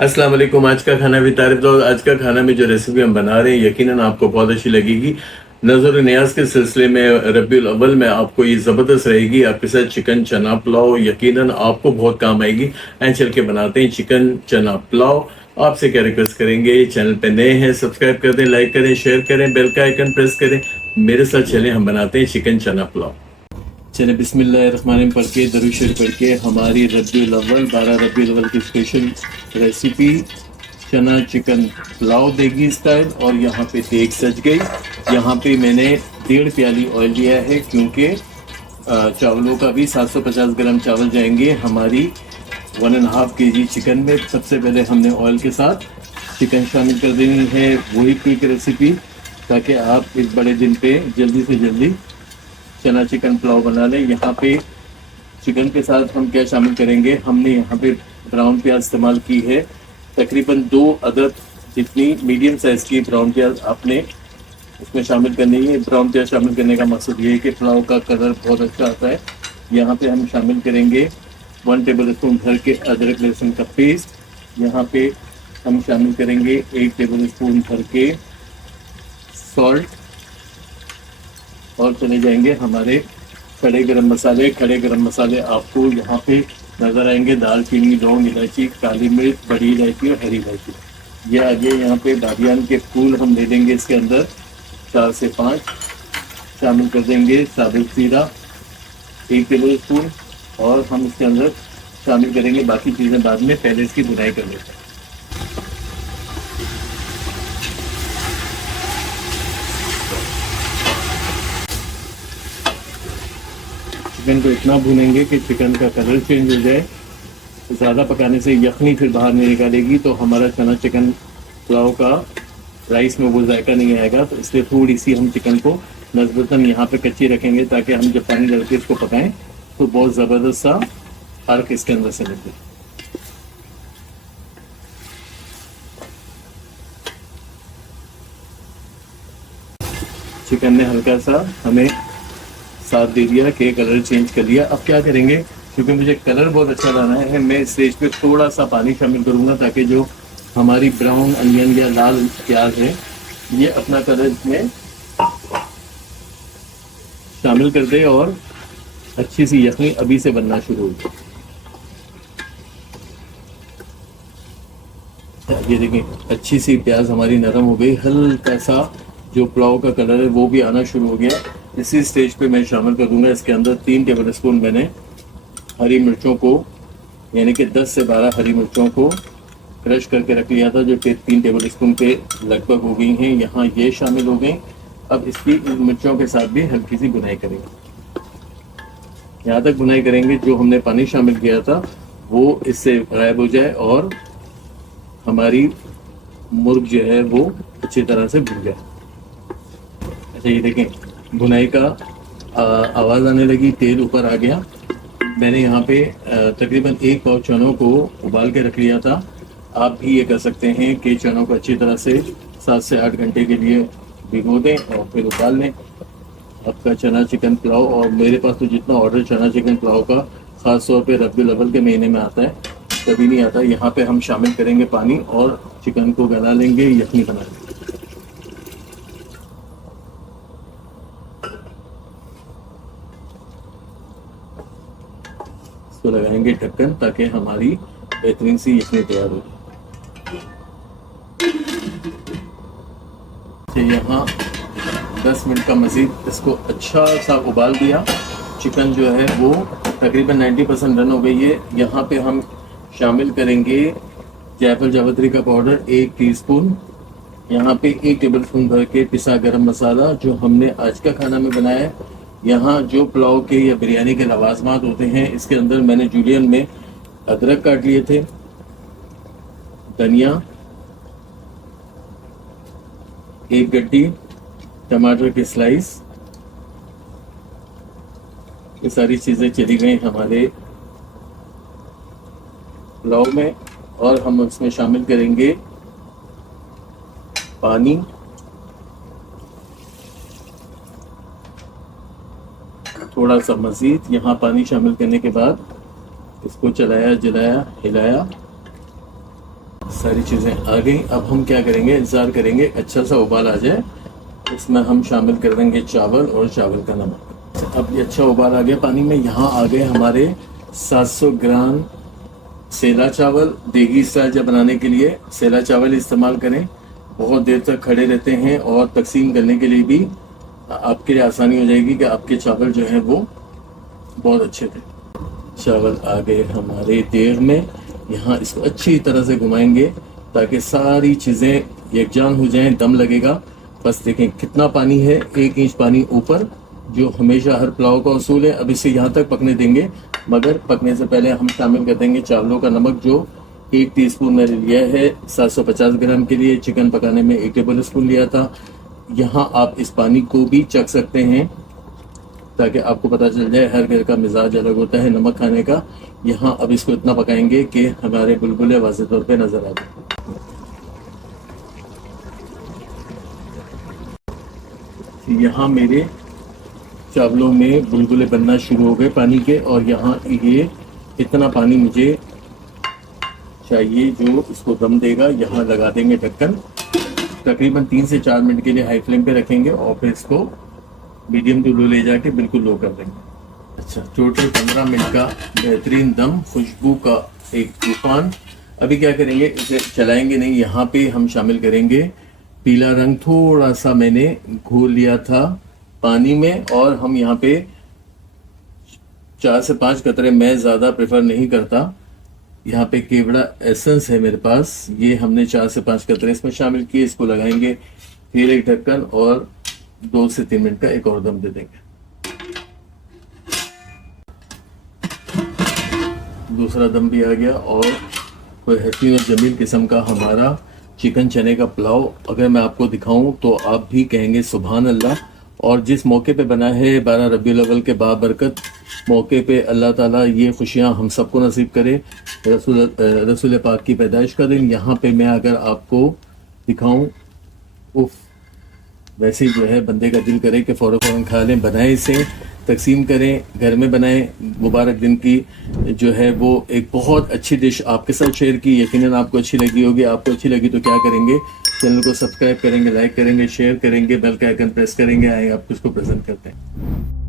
अस्सलाम वालेकुम। आज का खाना भी तारीफ दो। आज का खाना में जो रेसिपी हम बना रहे हैं यकीनन आपको बहुत अच्छी लगेगी। नज़र न्याज के सिलसिले में रबीउल अव्वल में आपको ये ज़बरदस्त रहेगी। आपके साथ चिकन चना पुलाव यकीनन आपको बहुत काम आएगी। एंड चल के बनाते हैं चिकन चना पुलाव। आपसे क्या रिक्वेस्ट करेंगे, चैनल पे नए हैं सब्सक्राइब कर दें, लाइक करें, शेयर करें, बेल का आइकन प्रेस करें। मेरे साथ चलें, हम बनाते हैं चिकन चना पुलाव। चले बिस्मिल्लाहिर्रहमानिर्रहीम पढ़ के दरूद शरीफ पढ़ के हमारी रबीउल अव्वल 12 रबीउल अव्वल की स्पेशल रेसिपी चना चिकन पुलाव देगी स्टाइल। और यहाँ पे देग सज गई। यहाँ पे मैंने 1.5 प्याली ऑयल लिया है क्योंकि चावलों का भी 750 ग्राम चावल जाएंगे हमारी 1.5 kg चिकन में। सबसे पहले हमने ऑयल के साथ चिकन शामिल कर देनी है, वही क्विक रेसिपी, ताकि आप इस बड़े दिन पे जल्दी से जल्दी चना चिकन पुलाव बना लें। यहाँ पे चिकन के साथ हम क्या शामिल करेंगे, हमने यहाँ पे ब्राउन प्याज इस्तेमाल की है, तकरीबन 2 अदद जितनी मीडियम साइज़ की ब्राउन प्याज आपने इसमें शामिल करनी है। ब्राउन प्याज शामिल करने का मकसद ये है कि पुलाव का कलर बहुत अच्छा आता है। यहाँ पे हम शामिल करेंगे 1 टेबल स्पून भर के अदरक लहसुन का पेस्ट। यहाँ पे हम शामिल करेंगे 1 टेबल स्पून भर के सॉल्ट। और चले जाएंगे हमारे खड़े गरम मसाले। खड़े गरम मसाले आपको यहाँ पे नज़र आएंगे, दालचीनी, लौंग, इलायची, काली मिर्च, बड़ी इलायची और हरी इलायची। ये आगे यहाँ पे बादियान के फूल हम ले लेंगे, इसके अंदर 4 से 5 शामिल कर देंगे। साबुत जीरा 1 टेबल स्पून, और हम इसके अंदर शामिल करेंगे बाकी चीज़ें बाद में, पहले इसकी भुनाई कर लेते हैं। चिकन को इतना भूनेंगे कि चिकन का कलर चेंज हो जाए। ज़्यादा पकाने से यखनी फिर बाहर नहीं निकालेगी, तो हमारा चना चिकन पुलाव का राइस में वो जायका नहीं आएगा। तो इसलिए थोड़ी सी हम चिकन को नस्बतन यहाँ पे कच्ची रखेंगे, ताकि हम जब पानी डाल के इसको पकाएं तो बहुत ज़बरदस्त सा फर्क इसके अंदर से लगे। चिकन ने हल्का सा हमें साथ दे दिया कि कलर चेंज कर लिया। अब क्या करेंगे, क्योंकि मुझे कलर बहुत अच्छा लाना है, मैं स्टेज पे थोड़ा सा पानी शामिल करूँगा, ताकि जो हमारी ब्राउन अनियन या लाल प्याज है ये अपना कलर इसमें शामिल कर दे और अच्छी सी यखनी अभी से बनना शुरू हो जाए। ये देखें, अच्छी सी प्याज हमारी नरम हो गई, हल्का सा जो पुलाव का कलर है वो भी आना शुरू हो गया। इसी स्टेज पे मैं शामिल कर दूंगा इसके अंदर 3 टेबल स्पून मैंने हरी मिर्चों को, यानी कि 10 से 12 हरी मिर्चों को क्रश करके रख लिया था, जो कि 3 टेबल स्पून के लगभग हो गई हैं। यहाँ ये शामिल हो गई। अब इसकी इन मिर्चों के साथ भी हल्की सी भुनाई करेंगे। यहाँ तक भुनाई करेंगे जो हमने पानी शामिल किया था वो इससे गायब हो जाए और हमारी मुर्ग जो है वो अच्छी तरह से भुन जाए। अच्छा, ये देखें, भुनाई का आवाज़ आने लगी, तेल ऊपर आ गया। मैंने यहाँ पे तकरीबन 1 पाव चनों को उबाल के रख लिया था। आप भी ये कर सकते हैं कि चनों को अच्छी तरह से 7 से 8 घंटे के लिए भिगो दें और फिर उबाल लें। आपका चना चिकन पुलाव, और मेरे पास तो जितना ऑर्डर चना चिकन पुलाव का ख़ास तौर पे रबीउल अव्वल के महीने में आता है, कभी नहीं आता। यहाँ पे हम शामिल करेंगे पानी और चिकन को गला लेंगे, यखनी बना लेंगे। इसको लगाएंगे ढक्कन, ताकि हमारी बेहतरीन सी यखनी तैयार हो जाए। यहाँ 10 मिनट का मज़ीद इसको अच्छा सा उबाल दिया। चिकन जो है वो तकरीबन 90% रन हो गई है। यहाँ पे हम शामिल करेंगे जायफल जावित्री का पाउडर 1 टीस्पून। यहाँ पे 1 टेबल स्पून भर के पिसा गरम मसाला जो हमने आज का खाना में बनाया है। यहाँ जो पुलाव के या बिरयानी के लवाजमात होते हैं, इसके अंदर मैंने जूलियन में अदरक काट लिए थे, धनिया, 1 गड्डी टमाटर की स्लाइस, ये सारी चीज़ें चली गई हमारे पुलाव में। और हम उसमें शामिल करेंगे पानी, थोड़ा सा मज़ीद। यहाँ पानी शामिल करने के बाद इसको चलाया, जलाया, हिलाया, सारी चीज़ें आ गई। अब हम क्या करेंगे, इंतज़ार करेंगे अच्छा सा उबाल आ जाए। इसमें हम शामिल कर देंगे चावल और चावल का नमक। अब ये अच्छा उबाल आ गया पानी में। यहाँ आ गए हमारे 700 ग्राम सेला चावल। देगी स्टाइल जब बनाने के लिए सेला चावल इस्तेमाल करें, बहुत देर तक खड़े रहते हैं और तकसीम करने के लिए भी आपके लिए आसानी हो जाएगी कि आपके चावल जो है वो बहुत अच्छे थे। चावल आ गए हमारे देग में। यहाँ इसको अच्छी तरह से घुमाएंगे ताकि सारी चीज़ें यकजान हो जाएं, दम लगेगा। बस देखें कितना पानी है, 1 इंच पानी ऊपर, जो हमेशा हर पुलाव का उसूल है। अब इसे यहाँ तक पकने देंगे, मगर पकने से पहले हम शामिल कर देंगे चावलों का नमक, जो 1 टीस्पून मैंने लिया है। 750 ग्राम के लिए चिकन पकाने में 1 टेबल स्पून लिया था। यहाँ आप इस पानी को भी चख सकते हैं ताकि आपको पता चल जाए, हर घर का मिजाज अलग होता है नमक खाने का। यहाँ अब इसको इतना पकाएंगे कि हमारे बुलबुले वाज़ेह तौर पे नजर आ जाए। यहाँ मेरे चावलों में बुलबुले बनना शुरू हो गए पानी के, और यहाँ ये इतना पानी मुझे चाहिए जो इसको दम देगा। यहाँ लगा देंगे ढक्कन, तकरीबन 3 से 4 मिनट के लिए हाई फ्लेम पे रखेंगे और फिर इसको मीडियम टू लो ले जाके बिल्कुल लो कर देंगे। अच्छा, टोटल 15 मिनट का बेहतरीन दम, खुशबू का एक तूफान। अभी क्या करेंगे, इसे चलाएंगे नहीं। यहाँ पे हम शामिल करेंगे पीला रंग, थोड़ा सा मैंने घोल लिया था पानी में, और हम यहाँ पे 4 से 5 कतरे, मैं ज़्यादा प्रेफर नहीं करता। यहाँ पे केवड़ा एसेंस है मेरे पास, ये हमने 4 से 5 कतरे इसमें शामिल किए। इसको लगाएंगे, फिर एक ढक्कन, और 2 से 3 मिनट का एक और दम दे देंगे। दूसरा दम भी आ गया, और कोई हसीन और जमील किस्म का हमारा चिकन चने का पुलाव अगर मैं आपको दिखाऊं तो आप भी कहेंगे सुभान अल्लाह। और जिस मौके पे बना है 12 रबीउल अव्वल के बाबरकत मौके पे, अल्लाह ताला ये खुशियां हम सबको नसीब करे। रसूल पाक की पैदाइश का दिन यहाँ पे मैं अगर आपको दिखाऊं, उफ, वैसे ही जो है बंदे का दिल करे कि फ़ौरन खा लें। बनाएं, इसे तकसीम करें, घर में बनाएं। मुबारक दिन की जो है वो एक बहुत अच्छी डिश आपके साथ शेयर की, यकीनन आपको अच्छी लगी होगी। आपको अच्छी लगी तो क्या करेंगे, चैनल को सब्सक्राइब करेंगे, लाइक करेंगे, शेयर करेंगे, बेल का आइकन प्रेस करेंगे। आए आपको इसको प्रेजेंट करते हैं।